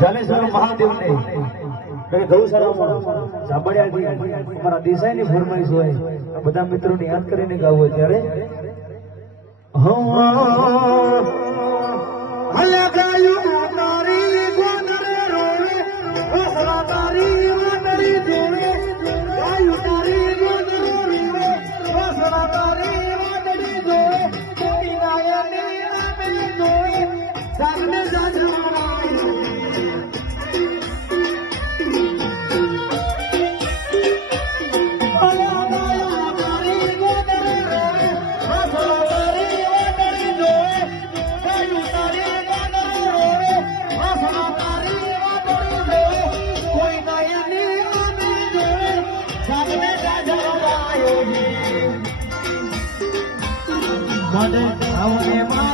જાલેશ્વર મહાદેવને ગૌશાળામાં સાંભળ્યાથી અમારા દેસાઈની ફરમાઈશ હોય આ બધા મિત્રોને યાદ કરીને ગાવું હોય ત્યારે હયા ગાયું તારી ગોદરે રોવે ઓસરા તારી વાદળી જોવે ગાયું તારી ગોદરે રોવે ઓસરા તારી વાદળી જોવે કોઈ નાયની નામે જોવે સામને જાજમાવાય Mother, I want